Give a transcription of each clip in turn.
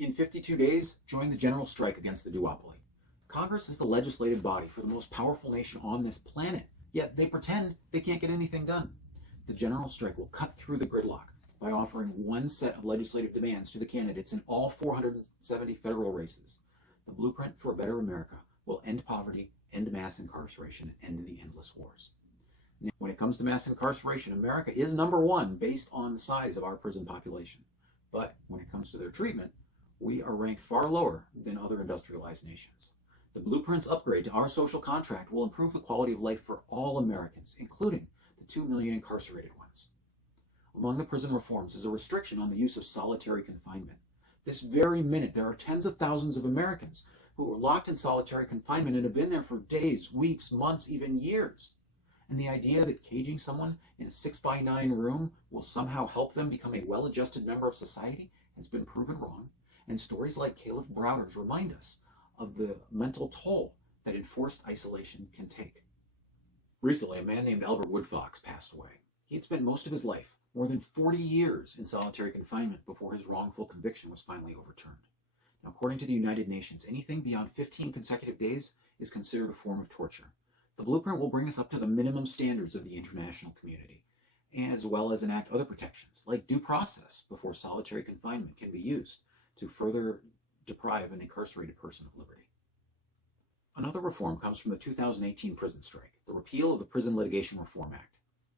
In 52 days, join the general strike against the duopoly. Congress is the legislative body for the most powerful nation on this planet, yet they pretend they can't get anything done. The general strike will cut through the gridlock by offering one set of legislative demands to the candidates in all 470 federal races. The blueprint for a better America will end poverty, end mass incarceration, and end the endless wars. Now, when it comes to mass incarceration, America is number one based on the size of our prison population. But when it comes to their treatment, we are ranked far lower than other industrialized nations. The blueprint's upgrade to our social contract will improve the quality of life for all Americans, including the 2 million incarcerated ones. Among the prison reforms is a restriction on the use of solitary confinement. This very minute, there are tens of thousands of Americans who are locked in solitary confinement and have been there for days, weeks, months, even years. And the idea that caging someone in a 6x9 room will somehow help them become a well-adjusted member of society has been proven wrong. And stories like Caleb Browder's remind us of the mental toll that enforced isolation can take. Recently, a man named Albert Woodfox passed away. He had spent most of his life, more than 40 years, in solitary confinement before his wrongful conviction was finally overturned. Now, according to the United Nations, anything beyond 15 consecutive days is considered a form of torture. The blueprint will bring us up to the minimum standards of the international community, as well as enact other protections, like due process, before solitary confinement can be used to further deprive an incarcerated person of liberty. Another reform comes from the 2018 prison strike, the repeal of the Prison Litigation Reform Act.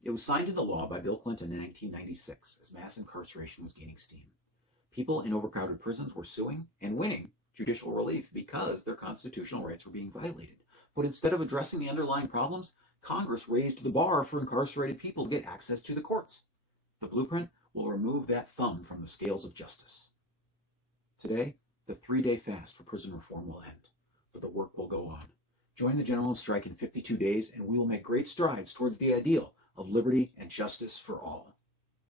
It was signed into law by Bill Clinton in 1996 as mass incarceration was gaining steam. People in overcrowded prisons were suing and winning judicial relief because their constitutional rights were being violated. But instead of addressing the underlying problems, Congress raised the bar for incarcerated people to get access to the courts. The blueprint will remove that thumb from the scales of justice. Today, the 3-day fast for prison reform will end, but the work will go on. Join the general strike in 52 days, and we will make great strides towards the ideal of liberty and justice for all.